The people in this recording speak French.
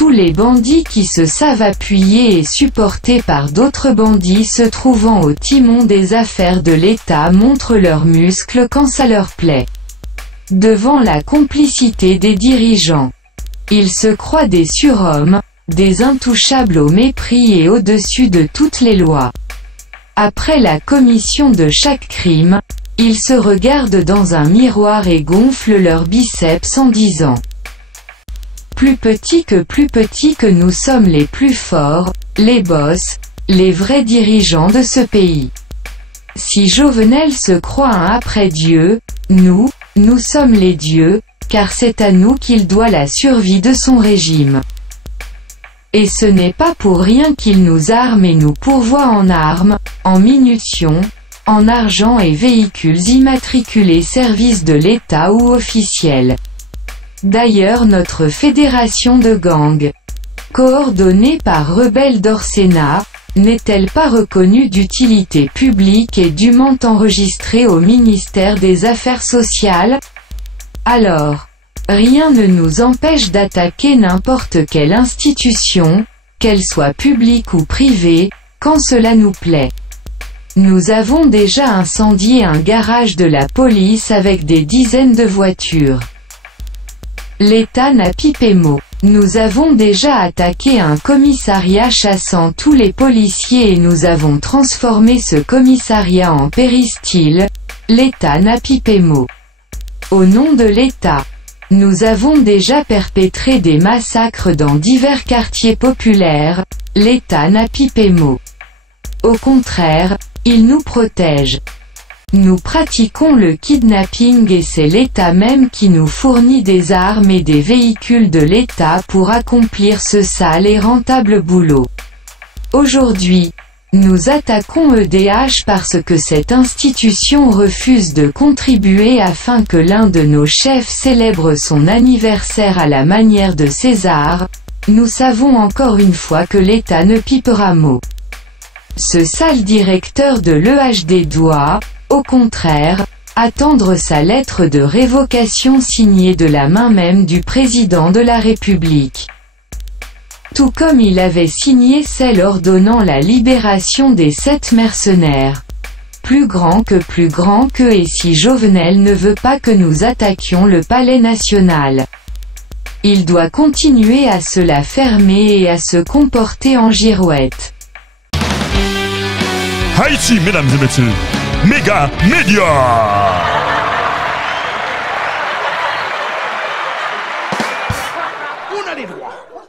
Tous les bandits qui se savent appuyés et supportés par d'autres bandits se trouvant au timon des affaires de l'État montrent leurs muscles quand ça leur plaît. Devant la complicité des dirigeants, ils se croient des surhommes, des intouchables au mépris et au-dessus de toutes les lois. Après la commission de chaque crime, ils se regardent dans un miroir et gonflent leurs biceps en disant plus petit que nous sommes les plus forts, les boss, les vrais dirigeants de ce pays. Si Jovenel se croit un après-dieu, nous sommes les dieux, car c'est à nous qu'il doit la survie de son régime. Et ce n'est pas pour rien qu'il nous arme et nous pourvoit en armes, en munitions, en argent et véhicules immatriculés services de l'État ou officiels. D'ailleurs notre fédération de gangs, coordonnée par Rebelle d'Orsena, n'est-elle pas reconnue d'utilité publique et dûment enregistrée au ministère des Affaires sociales? Alors, rien ne nous empêche d'attaquer n'importe quelle institution, qu'elle soit publique ou privée, quand cela nous plaît. Nous avons déjà incendié un garage de la police avec des dizaines de voitures. L'État n'a pipé mot. Nous avons déjà attaqué un commissariat chassant tous les policiers et nous avons transformé ce commissariat en péristyle. L'État n'a pipé mot. Au nom de l'État, nous avons déjà perpétré des massacres dans divers quartiers populaires. L'État n'a pipé mot. Au contraire, il nous protège. Nous pratiquons le kidnapping et c'est l'État même qui nous fournit des armes et des véhicules de l'État pour accomplir ce sale et rentable boulot. Aujourd'hui, nous attaquons EDH parce que cette institution refuse de contribuer afin que l'un de nos chefs célèbre son anniversaire à la manière de César. Nous savons encore une fois que l'État ne pipera mot. Ce sale directeur de l'EHD doit, au contraire, attendre sa lettre de révocation signée de la main même du président de la République. Tout comme il avait signé celle ordonnant la libération des 7 mercenaires. Plus grand que et si Jovenel ne veut pas que nous attaquions le palais national. Il doit continuer à se la fermer et à se comporter en girouette. Haïti, mesdames et messieurs, Méga Média. On a les droits.